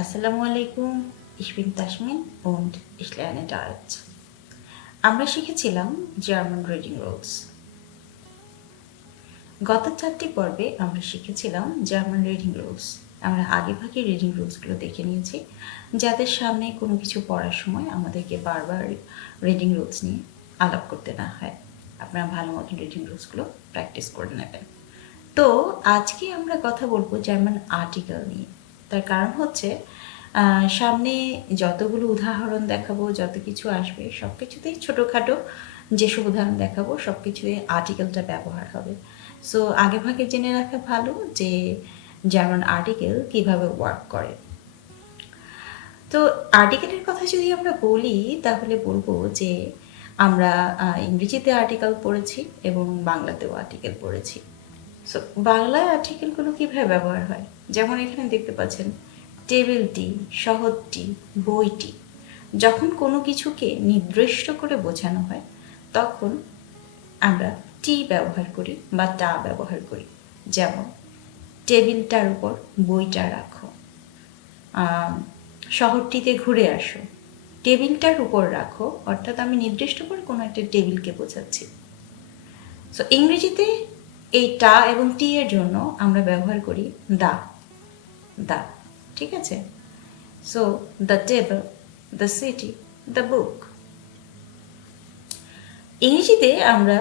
Assalamu alaikum, ich bin Tasmin und ich lerne Deutsch. আমরা শিখেছিলাম German reading rules. গত 4টি পর্বে আমরা শিখেছিলাম জার্মান রিডিং রুলস। আমরা আগেভাগে রিডিং রুলসগুলো দেখে নিয়েছি, যাদের সামনে কোনো কিছু পড়ার সময় আমাদেরকে বারবার রিডিং রুলস নিয়ে আলাপ করতে না হয়। আপনারা ভালো মতন রিডিং রুলসগুলো প্র্যাকটিস করে নেবেন। তো আজকে আমরা কথা বলবো জার্মান আর্টিকেল নিয়ে। তার কারণ হচ্ছে সামনে যতগুলো উদাহরণ দেখাবো, যত কিছু আসবে সব কিছুতেই ছোটোখাটো যেসব উদাহরণ দেখাবো সব কিছুতে আর্টিকেলটা ব্যবহার হবে। সো আগে ভাগে জেনে রাখা ভালো যে জার্মান আর্টিকেল কিভাবে ওয়ার্ক করে। তো আর্টিকেলের কথা যদি আমরা বলি তাহলে বলবো যে আমরা ইংরেজিতে আর্টিকেল পড়েছি এবং বাংলাতেও আর্টিকেল পড়েছি। সো বাংলায় আর্টিকেলগুলো কীভাবে ব্যবহার হয়, যেমন এখানে দেখতে পাচ্ছেন টেবিলটি, শহরটি, বইটি। যখন কোনো কিছুকে নির্দিষ্ট করে বোঝানো হয় তখন আমরা টি ব্যবহার করি বা টা ব্যবহার করি। যেমন টেবিলটার উপর বইটা রাখো, শহরটিতে ঘুরে আসো, টেবিলটার উপর রাখো, অর্থাৎ আমি নির্দিষ্ট করে কোনো একটা টেবিলকে বোঝাচ্ছি। সো ইংরেজিতে এই টা এবং টি এর জন্য আমরা ব্যবহার করি দা, দা, ঠিক আছে? So the table, the city, the book. ইংরেজিতে আমরা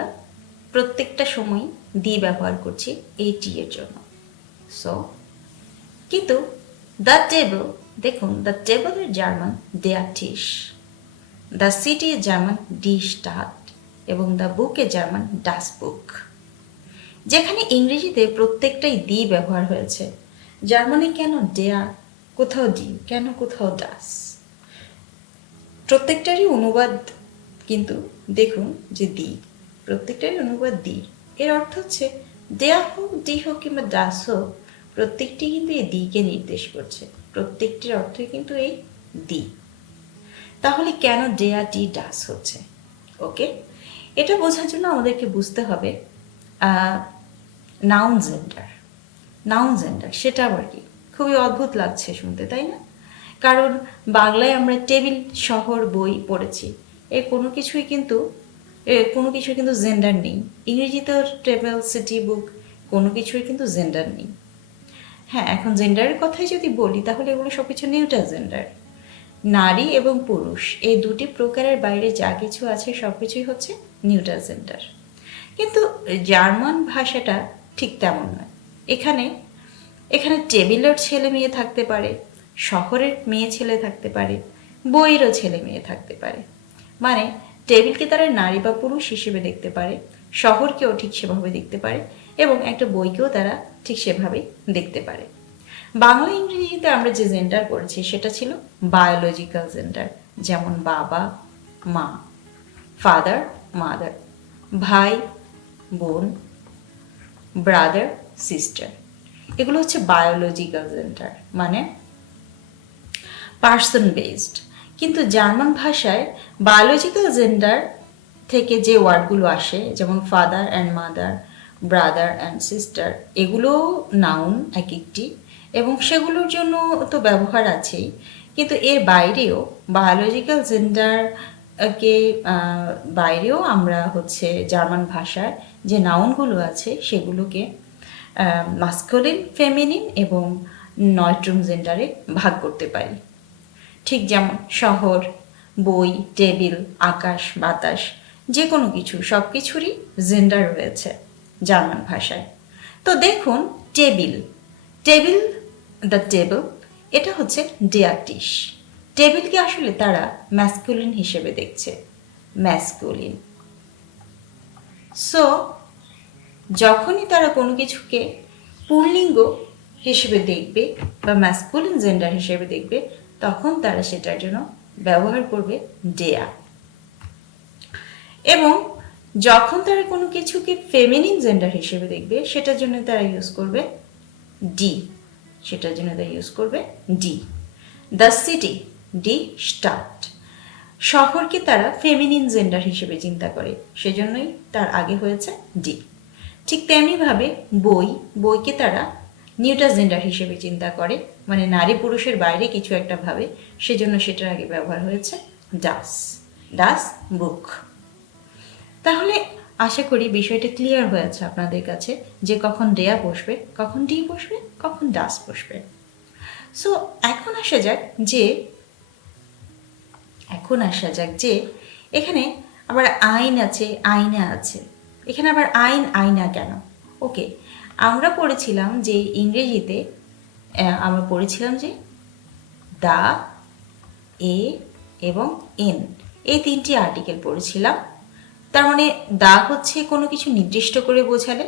প্রত্যেকটা সময় দি ব্যবহার করছি এই টি এর জন্য। সো কিন্তু দ্য টেবল, দেখুন দ্য টেবলের জার্মান দেয়ার টিশ, দ্য সিটি এর জার্মান ডি স্টার্ট এবং দ্য বুকের জার্মান ডাস বুক। যেখানে ইংরেজিতে প্রত্যেকটাই দি ব্যবহার হয়েছে, জার্মানে কেন ডেয়ার, কোথাও ডি, কেন কোথাও ডাস? প্রত্যেকটারই অনুবাদ কিন্তু দেখুন যে দি, প্রত্যেকটারই অনুবাদ দি। এর অর্থ হচ্ছে দেয়া হোক, ডি হোক কিংবা ডাস হোক, প্রত্যেকটি কিন্তু এই দিকে নির্দেশ করছে, প্রত্যেকটির অর্থই কিন্তু এই দি। তাহলে কেন ডেয়া ডি ডাস হচ্ছে? ওকে, এটা বোঝার জন্য আমাদেরকে বুঝতে হবে নাউন জেন্ডার। নাউন জেন্ডার সেটা আবার কি? খুবই অদ্ভুত লাগছে শুনতে, তাই না? কারণ বাংলায় আমরা টেবিল, শহর, বই পড়েছি, এর কোনো কিছুই কিন্তু জেন্ডার নেই। ইংরেজিতেও টেবিল, সিটি, বুক কোনো কিছুই কিন্তু জেন্ডার নেই। হ্যাঁ, এখন জেন্ডারের কথাই যদি বলি তাহলে এগুলো সব কিছু নিউট্রাল জেন্ডার। নারী এবং পুরুষ এই দুটি প্রকারের বাইরে যা কিছু আছে সব কিছুই হচ্ছে নিউট্রাল জেন্ডার। কিন্তু জার্মান ভাষাটা ঠিক তেমন নয়। এখানে টেবিলের ছেলে মেয়ে থাকতে পারে, শহরের মেয়ে ছেলে থাকতে পারে, বইয়েরও ছেলে মেয়ে থাকতে পারে। মানে টেবিলকে তারা নারী বা পুরুষ হিসেবে দেখতে পারে, শহরকেও ঠিক সেভাবে দেখতে পারে এবং একটা বইকেও তারা ঠিক সেভাবেই দেখতে পারে। বাংলা ইংরেজিতে আমরা যে জেন্ডার পড়েছি সেটা ছিল বায়োলজিক্যাল জেন্ডার, যেমন বাবা, মা, ফাদার, মাদার, ভাই, বোন, ব্রাদার, সিস্টার। এগুলো হচ্ছে বায়োলজিক্যাল জেন্ডার, মানে পার্সন বেসড। কিন্তু জার্মান ভাষায় বায়োলজিক্যাল জেন্ডার থেকে যে ওয়ার্ডগুলো আসে, যেমন father and mother, brother and sister, এগুলো নাউন এক একটি এবং সেগুলোর জন্য তো ব্যবহার আছেই, কিন্তু এর বাইরেও বায়োলজিক্যাল জেন্ডারকে বাইরেও আমরা হচ্ছে জার্মান ভাষার যে নাউনগুলো আছে সেগুলোকে মাস্কুলিন, ফেমিনিন এবং নয়ট্রুম জেন্ডারে ভাগ করতে পারি। ঠিক যেমন শহর, বই, টেবিল, আকাশ, বাতাস, যে কোনো কিছু, সব কিছুরই জেন্ডার রয়েছে জার্মান ভাষায়। তো দেখুন টেবিল, টেবিল, দ্য টেবল, এটা হচ্ছে ডেয়ার টিশ। টেবিলকে আসলে তারা ম্যাসকুলিন হিসেবে দেখছে, ম্যাসকুলিন। সো যখনই তারা কোনো কিছুকে পুল্লিঙ্গ হিসেবে দেখবে বা ম্যাসকুলিন জেন্ডার হিসেবে দেখবে তখন তারা সেটার জন্য ব্যবহার করবে ডেয়া। এবং যখন তারা কোনো কিছুকে ফেমিনিন জেন্ডার হিসেবে দেখবে সেটার জন্য তারা ইউজ করবে ডি, সেটার জন্য তারা ইউজ করবে D. The city, D start. শহরকে তারা ফেমিনিন জেন্ডার হিসেবে চিন্তা করে, সেজন্যই তার আগে হয়েছে ডি। ঠিক তেমনিভাবে বই, বইকে তারা নিউটার জেন্ডার হিসেবে চিন্তা করে, মানে নারী পুরুষের বাইরে কিছু একটা ভাবে, সেজন্য সেটার আগে ব্যবহার হয়েছে ডাস, ডাস বুক। তাহলে আশা করি বিষয়টা ক্লিয়ার হয়েছে আপনাদের কাছে যে কখন ডেয়া বসবে, কখন ডি বসবে, কখন ডাস বসবে। সো এখন আসা যাক যে এখানে আবার আইন আছে, আয়না আছে। এখানে আবার আইন আয়না কেন? ওকে, আমরা পড়েছিলাম যে ইংরেজিতে আমরা পড়েছিলাম যে দা, এ এবং এন, এই তিনটি আর্টিকেল পড়েছিলাম। তার মানে দা হচ্ছে কোনো কিছু নির্দিষ্ট করে বোঝালে,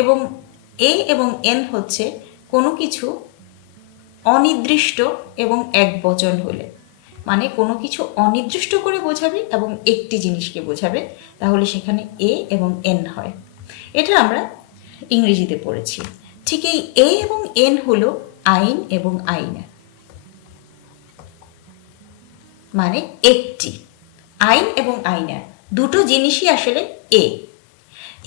এবং এ এবং এন হচ্ছে কোনো কিছু অনির্দিষ্ট এবং একবচন হলে, মানে কোনো কিছু অনির্দিষ্ট করে বোঝাবে এবং একটি জিনিসকে বোঝাবে, তাহলে সেখানে এ এবং এন হয়। এটা আমরা ইংরেজিতে পড়েছি। ঠিক এই এ এবং এন হলো আইন এবং আইনা, মানে একটি আইন এবং আইনা দুটো জিনিসই আসলে এ।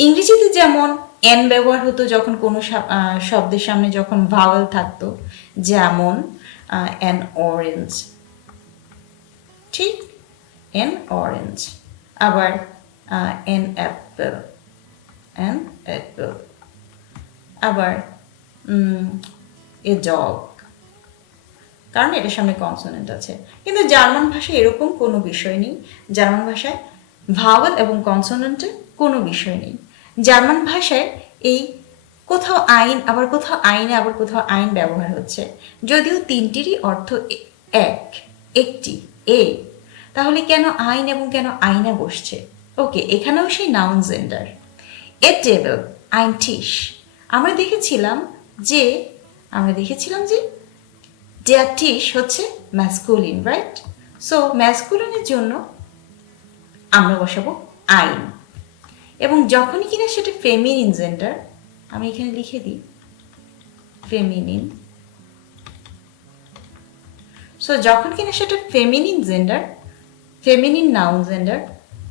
ইংরেজিতে যেমন এন ব্যবহার হতো যখন কোনো শব্দের সামনে যখন ভাওয়েল থাকতো, যেমন অ্যান অরেঞ্জ, ঠিক, অ্যান অরেঞ্জ। আবার অ্যান অ্যাপেল, অ্যান অ্যাপেল। আবার এ ডগ, কারণ এটার সামনে কনসোনেন্ট আছে। কিন্তু জার্মান ভাষায় এরকম কোনো বিষয় নেই। জার্মান ভাষায় ভাওয়েল এবং কনসোনেন্টের কোনো বিষয় নেই। জার্মান ভাষায় এই কোথাও আইন, আবার কোথাও আইনে, আবার কোথাও আইন ব্যবহার হচ্ছে, যদিও তিনটিরই অর্থ এক, একটি, এ। তাহলে কেন আইন এবং কেন আয়না বসছে? ওকে, এখানেও সেই নাউন জেন্ডার। এ টেবল, আইন টিশ। আমরা দেখেছিলাম যে ডেয়ার টিশ হচ্ছে ম্যাসকুলিন, রাইট? সো ম্যাসকুলিনের জন্য আমরা বসাবো আইন, এবং যখনই কিনা সেটা ফেমিনিন জেন্ডার, আমি এখানে লিখে দিই ফেমিনিন। সো যখন কিনা সেটা feminine gender, feminine noun gender,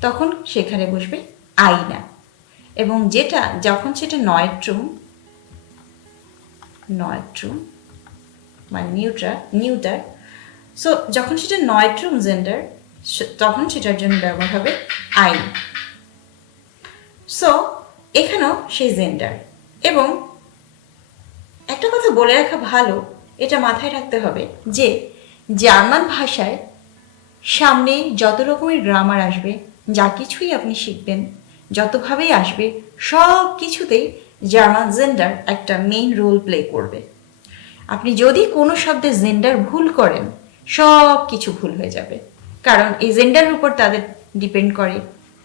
তখন সেখানে বসবে আইনা। এবং যখন সেটা নয়ট্রুম মানে নিউটার, সো যখন সেটা নয়ট্রুম জেন্ডার, তখন সেটার জন্য ব্যবহার হবে আইন। সো এখানেও সেই জেন্ডার। এবং একটা কথা বলে রাখা ভালো, এটা মাথায় রাখতে হবে যে জার্মান ভাষায় সামনে যত রকমের গ্রামার আসবে, যা কিছুই আপনি শিখবেন, যতভাবেই আসবে, সব কিছুতেই জার্মান জেন্ডার একটা মেইন রোল প্লে করবে। আপনি যদি কোনো শব্দে জেন্ডার ভুল করেন, সব কিছু ভুল হয়ে যাবে, কারণ এই জেন্ডারের উপর তাদের ডিপেন্ড করে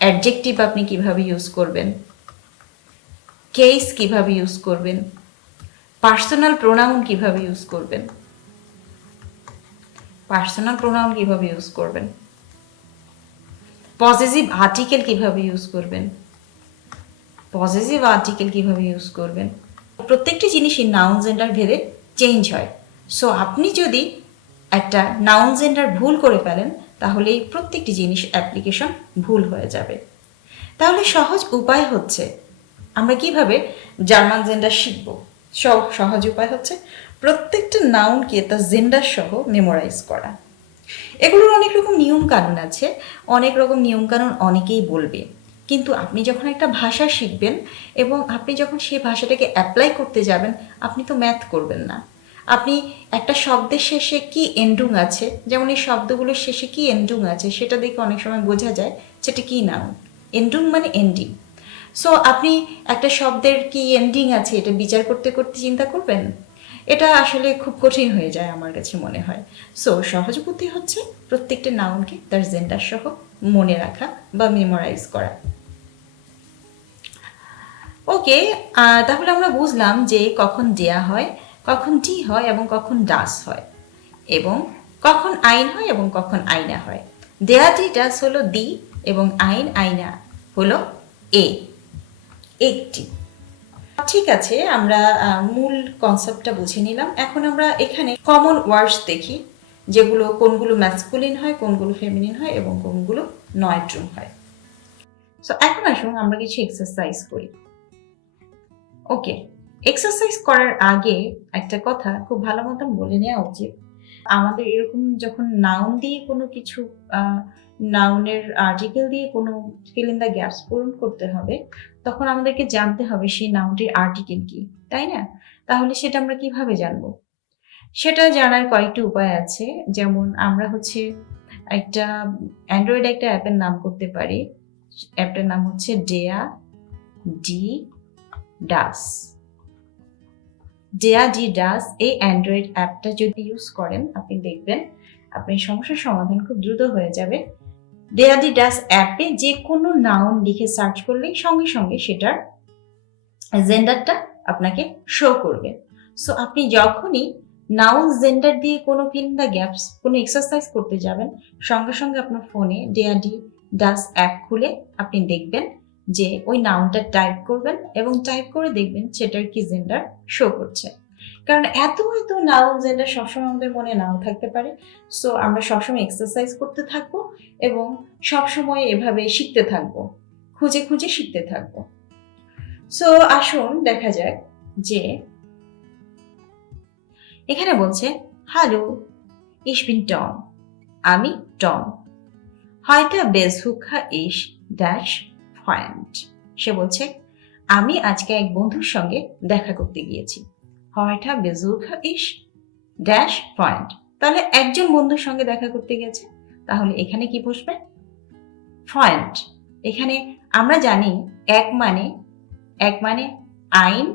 অ্যাডজেক্টিভ আপনি কিভাবে ইউজ করবেন, কেস কিভাবে ইউজ করবেন, পার্সোনাল প্রোনাউন কিভাবে ইউজ করবেন, পজেসিভ আর্টিকেল কিভাবে ইউজ করবেন, প্রত্যেকটি জিনিসই নাউন জেন্ডার ভেদে চেঞ্জ হয়। সো আপনি যদি একটা নাউন জেন্ডার ভুল করে ফেলেন, তাহলে এই প্রত্যেকটি জিনিস অ্যাপ্লিকেশন ভুল হয়ে যাবে। তাহলে সহজ উপায় হচ্ছে আমরা কিভাবে জার্মান জেন্ডার শিখব? সহজ উপায় হচ্ছে প্রত্যেকটা নাউনকে তার জেন্ডার সহ মেমোরাইজ করা। এগুলোর অনেক রকম নিয়ম কানুন আছে, অনেক রকম নিয়ম কানুন অনেকেই বলবে, কিন্তু আপনি যখন একটা ভাষা শিখবেন এবং আপনি যখন সেই ভাষাটাকে অ্যাপ্লাই করতে যাবেন, আপনি তো ম্যাথ করবেন না। আপনি একটা শব্দের শেষে কি এন্ডুং আছে, যেমন এই শব্দগুলোর শেষে কি এন্ডুং আছে, সেটা দেখে অনেক সময় বোঝা যায় সেটা কি নাউন। এন্ডুং মানে এন্ডিং। সো আপনি একটা শব্দের কি এন্ডিং আছে এটা বিচার করতে করতে চিন্তা করবেন, এটা আসলে খুব কঠিন হয়ে যায় আমার কাছে মনে হয়। সো সহজ বুদ্ধি হচ্ছে প্রত্যেকটা নাউনকে তার জেন্ডার সহ মনে রাখা বা মেমোরাইজ করা। ওকে, তাহলে আমরা বুঝলাম যে কখন দেয়া হয়, কখন ডি হয় এবং কখন ডাস হয়, এবং কখন আইন হয় এবং কখন আইনা হয়। দেয়া ডি ডাস হলো দি, এবং আইন আইনা হলো এ, একটি। ঠিক আছে, আমরা মূল কনসেপ্টটা বুঝে নিলাম। এখন আমরা এখানে কমন ওয়ার্ডস দেখি, যেগুলো কোনগুলো ম্যাসকুলিন হয়, কোনগুলো ফেমিনিন হয় এবং কোনগুলো নয়ট্রুম হয়। সো এখন আসুন আমরা কিছু এক্সারসাইজ করি। ওকে, এক্সারসাইজ করার আগে একটা কথা খুব ভালো মতন বলে নেওয়া উচিত। আমাদের এরকম যখন নাউন দিয়ে কোনো কিছু নাউনের আর্টিকেল দিয়ে কোনো ফিল ইন দ্য গ্যাপস পূরণ করতে হবে, তখন আমাদেরকে জানতে হবে সেই নাউনটির আর্টিকেল কি, তাই না? তাহলে সেটা আমরা কিভাবে জানবো? সেটা জানার কয়েকটি উপায় আছে। যেমন আমরা একটা অ্যান্ড্রয়েড একটা অ্যাপের নাম করতে পারি। অ্যাপটার নাম হচ্ছে DAS। DAS এই অ্যান্ড্রয়েড অ্যাপটা যদি ইউজ করেন, আপনি দেখবেন আপনার সমস্যার সমাধান খুব দ্রুত হয়ে যাবে। DAS অ্যাপে যে কোনো নাউন লিখে সার্চ করলেই সঙ্গে সঙ্গে সেটার জেন্ডারটা আপনাকে শো করবে। সো আপনি যখনই নাউন জেন্ডার দিয়ে কোনো ফিল ইন দ্য গ্যাপস কোনো এক্সারসাইজ করতে যাবেন, সঙ্গে সঙ্গে আপনার ফোনে DAS অ্যাপ খুলে আপনি দেখবেন যে ওই নাউনটা টাইপ করবেন এবং টাইপ করে দেখবেন সেটার কি জেন্ডার শো করছে। কারণ এত নাউন জেন্ডার সবসময় আমাদের মনে নাও থাকতে পারে। সো আমরা সবসময় এক্সারসাইজ করতে থাকবো এবং সবসময় এভাবে শিখতে থাকবো, খুঁজে খুঁজে শিখতে থাকবো। সো আসুন দেখা যাক যে এখানে বলছে, হ্যালো, ich bin Tom, আমি Tom. heute besuche ich dash Freund। সে বলছে আমি আজকে এক বন্ধুর সঙ্গে দেখা করতে গিয়েছি। heute besuche ich dash Freund, তাহলে একজন বন্ধুর সঙ্গে দেখা করতে গেছে, তাহলে এখানে কি বসবে? Freund। এখানে আমরা জানি এক মানে আইন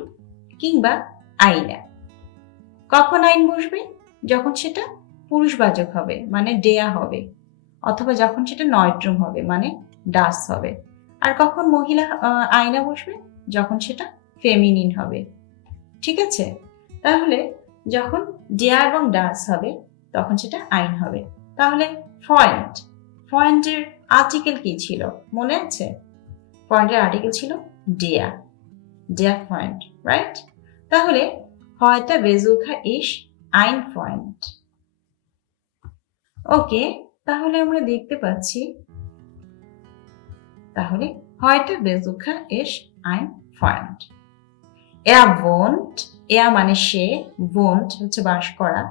কিংবা আইনা। কখন আইন বসবে? যখন সেটা পুরুষবাচক হবে, মানে ডেয়া হবে, অথবা যখন সেটা নয়ট্রম হবে, মানে ডাস হবে। আর কখন মহিলা আয়না বসবে? যখন সেটা ফেমিনিন হবে। ঠিক আছে? তাহলে যখন ডেয়া এবং ডাস হবে তখন সেটা আইন হবে। তাহলে ফয়েন্টের আর্টিকেল কি ছিল মনে আছে? ফয়েন্টের আর্টিকেল ছিল ডেয়া ফয়েন্ট, রাইট? তাহলে heute besuche ich ein Freund। ওকে, তাহলে আমরা দেখতে পাচ্ছি, তাহলে heute besuche ich ein Freund। wohnt, মানে সে, wohnt হচ্ছে বাস করা।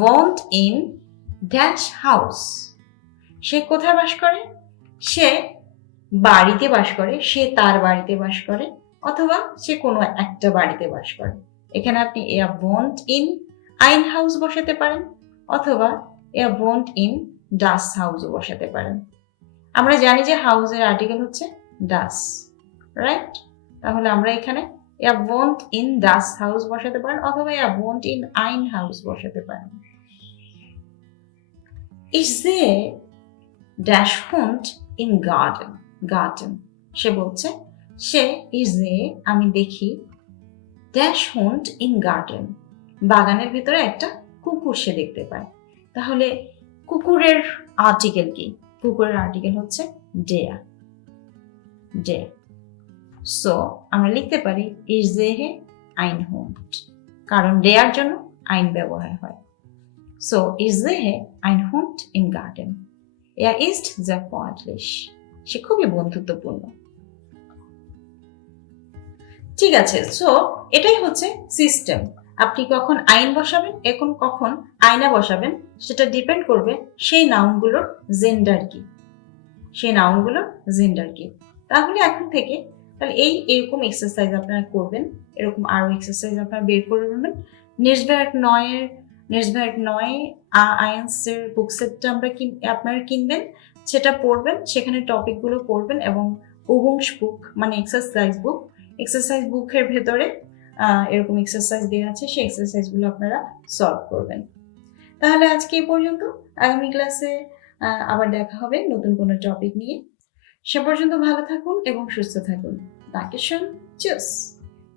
wohnt in dash house। সে কোথায় বাস করে? সে বাড়িতে বাস করে, সে তার বাড়িতে বাস করে, অথবা সে কোনো একটা বাড়িতে বাস করে। এখানে আপনি wohnt in ein Haus বসাতে পারেন, অথবা wohnt in das Haus বসাতে পারেন। আমরা জানি যে হাউসের আর্টিকেল হচ্ছে das, রাইট? তাহলে আমরা এখানে wohnt in das Haus বসাতে পারেন, অথবা wohnt in ein Haus বসাতে পারেন। Ich sehe dash Hund im Garten। সে বলছে ich sehe আমি দেখি dash Hund im Garten বাগানের ভিতরে একটা কুকুর সে দেখতে পায়। তাহলে কুকুরের আর্টিকেল কি? কুকুরের আর্টিকেল হচ্ছে der। সো আমরা লিখতে পারি ich sehe ein Hund, কারণ der জন্য ein ব্যবহার হয়। So ich sehe ein Hund im Garten, ist sehr freundlich। সে খুবই বন্ধুত্বপূর্ণ। ঠিক আছে, সো এটাই হচ্ছে সিস্টেম। আপনি কখন আইন বসাবেন এবং কখন আয়না বসাবেন সেটা ডিপেন্ড করবে সেই নাউনগুলোর জেন্ডার কি। তাহলে এখন থেকে তাহলে এরকম এক্সারসাইজ আপনারা করবেন, এরকম আরো এক্সারসাইজ আপনারা বের করে নেবেন। নেটওয়ার্ক 9 আয়ান্সের বুক সেটটা আপনারা কিনবেন, সেটা পড়বেন, সেখানে টপিকগুলো পড়বেন এবং উবুংস বুক মানে এক্সারসাইজ বুকের ভেতরে এরকম এক্সারসাইজ দেওয়া আছে, সেই এক্সারসাইজগুলো আপনারা সলভ করবেন। তাহলে আজকে এই পর্যন্ত। আগামী ক্লাসে আবার দেখা হবে নতুন কোনো টপিক নিয়ে। সে পর্যন্ত ভালো থাকুন এবং সুস্থ থাকুন। Dankeschön, tschüss।